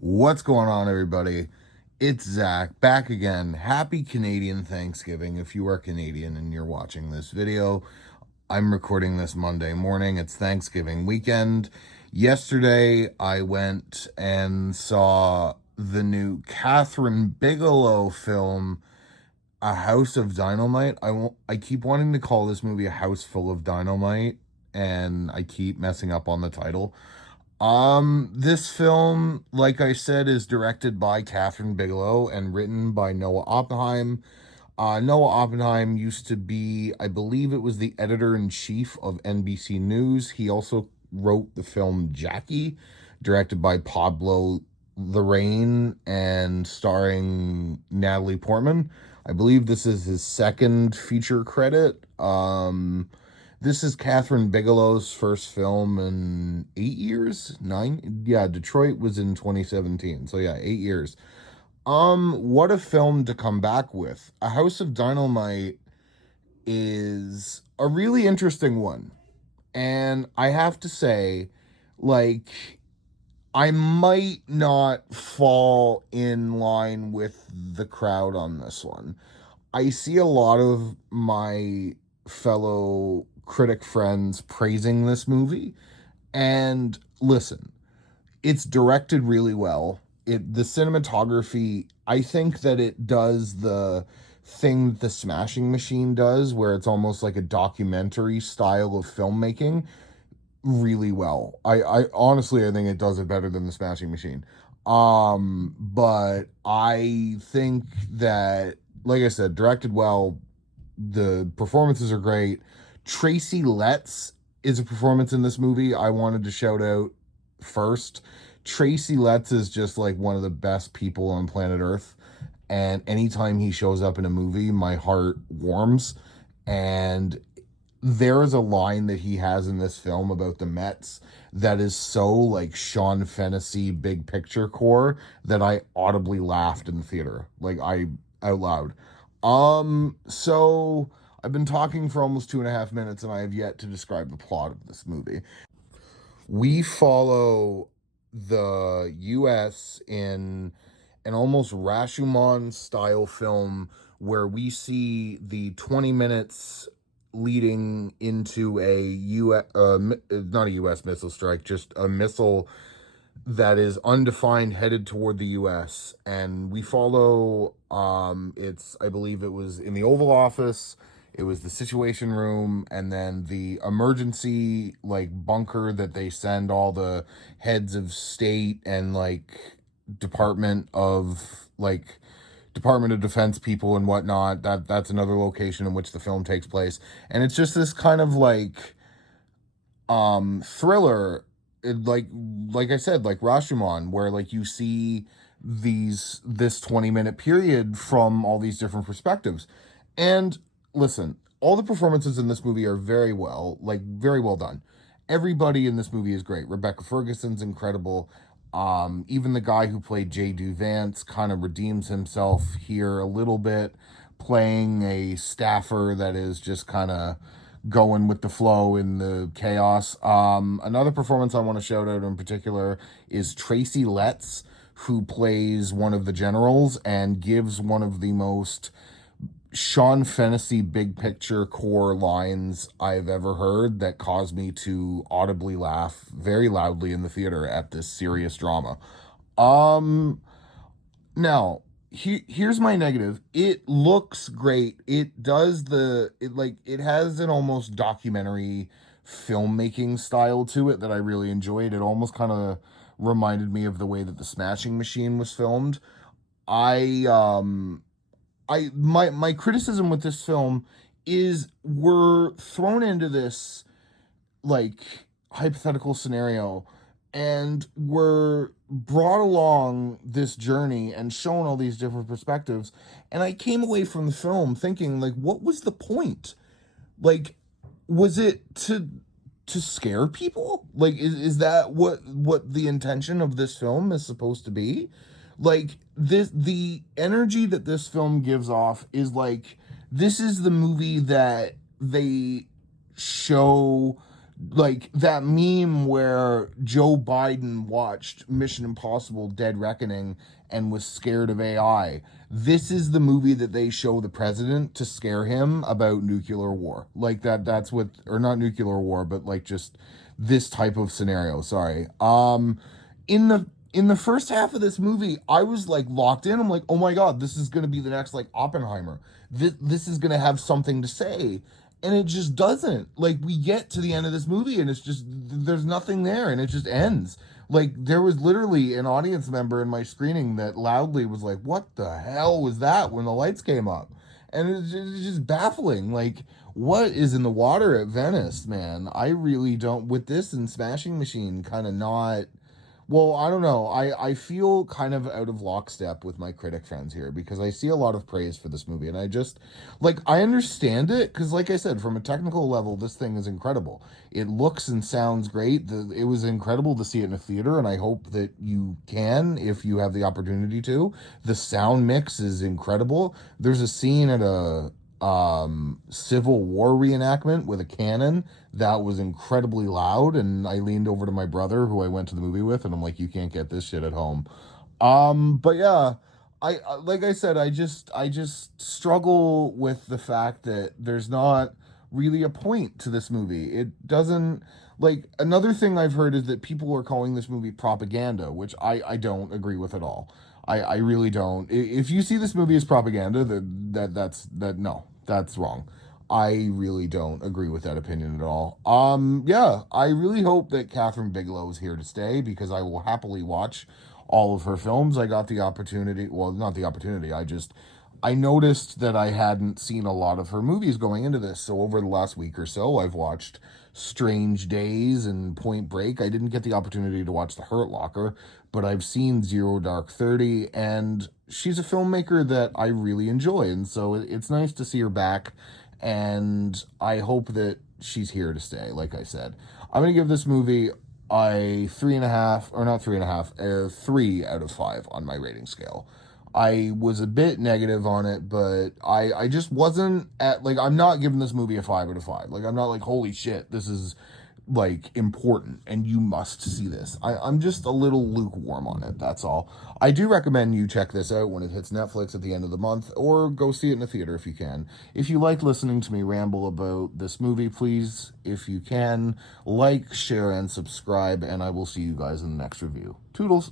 What's going on, everybody? It's Zach back again. Happy Canadian Thanksgiving if you are Canadian and you're watching this video. I'm recording this Monday morning. It's Thanksgiving weekend. Yesterday, I went and saw the new Catherine Bigelow film, A House of Dynamite. I keep wanting to call this movie A House Full of Dynamite, and I keep messing up on the title. This film, like I said, is directed by Catherine Bigelow and written by Noah Oppenheim. Noah Oppenheim used to be, I believe it was the editor-in-chief of NBC News. He also wrote the film Jackie, directed by Pablo Larraín and starring Natalie Portman. I believe this is his second feature credit. This is Catherine Bigelow's first film in 8 years? Nine? Yeah, Detroit was in 2017. So yeah, 8 years. What a film to come back with. A House of Dynamite is a really interesting one. And I have to say, like, I might not fall in line with the crowd on this one. I see a lot of my fellow critic friends praising this movie. And listen, it's directed really well. The cinematography, I think that it does the thing that the Smashing Machine does, where it's almost like a documentary style of filmmaking, really well. I honestly I think it does it better than the Smashing Machine. But I think that, like I said, directed well, the performances are great. Tracy Letts is a performance in this movie I wanted to shout out first. Tracy Letts is just like one of the best people on planet Earth. And anytime he shows up in a movie, my heart warms. And there is a line that he has in this film about the Mets that is so like Sean Fennessy big picture core that I audibly laughed in the theater. Like I out loud. So I've been talking for almost 2.5 minutes and I have yet to describe the plot of this movie. We follow the US in an almost Rashomon style film where we see the 20 minutes leading into a US, not a US missile strike, just a missile that is undefined headed toward the US. And we follow, it's, I believe it was in the Oval Office, it was the Situation Room, and then the emergency like bunker that they send all the heads of state and like department of like Department of Defense people and whatnot. That's another location in which the film takes place. And it's just this kind of like thriller, like I said, like Rashomon, where like you see this 20-minute period from all these different perspectives. And listen, all the performances in this movie are very well done. Everybody in this movie is great. Rebecca Ferguson's incredible. Even the guy who played Jay Duvance kind of redeems himself here a little bit, playing a staffer that is just kind of going with the flow in the chaos. Another performance I want to shout out in particular is Tracy Letts, who plays one of the generals and gives one of the most Sean Fennessy big picture core lines I've ever heard that caused me to audibly laugh very loudly in the theater at this serious drama. Um, Now, here's my negative. It looks great. It has an almost documentary filmmaking style to it that I really enjoyed. It almost kind of reminded me of the way that the Smashing Machine was filmed. I my criticism with this film is we're thrown into this like hypothetical scenario and we're brought along this journey and shown all these different perspectives, and I came away from the film thinking, like, what was the point? Like, was it to scare people? Like, is that what the intention of this film is supposed to be? Like, the energy that this film gives off is like, this is the movie that they show like that meme where Joe Biden watched Mission Impossible Dead Reckoning and was scared of AI. This is the movie that they show the president to scare him about nuclear war. Like that's what, or not nuclear war, but like just this type of scenario. Sorry. In the first half of this movie, I was like locked in. I'm like, oh my god, this is gonna be the next like Oppenheimer. This is gonna have something to say, and it just doesn't. Like we get to the end of this movie, and it's just there's nothing there, and it just ends. Like there was literally an audience member in my screening that loudly was like, "What the hell was that?" when the lights came up, and it's just baffling. Like what is in the water at Venice, man? I really don't. With this and Smashing Machine, kind of not. Well, I don't know. I feel kind of out of lockstep with my critic friends here because I see a lot of praise for this movie. And I just, like, I understand it because, like I said, from a technical level, this thing is incredible. It looks and sounds great. It was incredible to see it in a theater, and I hope that you can if you have the opportunity to. The sound mix is incredible. There's a scene at a Civil War reenactment with a cannon that was incredibly loud, and I leaned over to my brother who I went to the movie with, and I'm like, you can't get this shit at home. But yeah, like I said, I just struggle with the fact that there's not really a point to this movie. It doesn't. Like another thing I've heard is that people are calling this movie propaganda, which I don't agree with at all. I really don't. If you see this movie as propaganda, that's wrong. I really don't agree with that opinion at all. Yeah, I really hope that Catherine Bigelow is here to stay because I will happily watch all of her films. I got the opportunity, well, not the opportunity. I noticed that I hadn't seen a lot of her movies going into this. So over the last week or so, I've watched Strange Days and Point Break. I didn't get the opportunity to watch The Hurt Locker, but I've seen Zero Dark 30, and she's a filmmaker that I really enjoy. And so it's nice to see her back, and I hope that she's here to stay, like I said. I'm going to give this movie a 3.5, or not 3.5, 3 out of 5 on my rating scale. I was a bit negative on it, but I just wasn't at, like, I'm not giving this movie a 5 out of 5. Like, I'm not like, holy shit, this is like important and you must see this. I'm just a little lukewarm on it, that's all. I do recommend you check this out when it hits Netflix at the end of the month, or go see it in a theater if you can. If you like listening to me ramble about this movie, please, if you can, like, share, and subscribe, and I will see you guys in the next review. Toodles.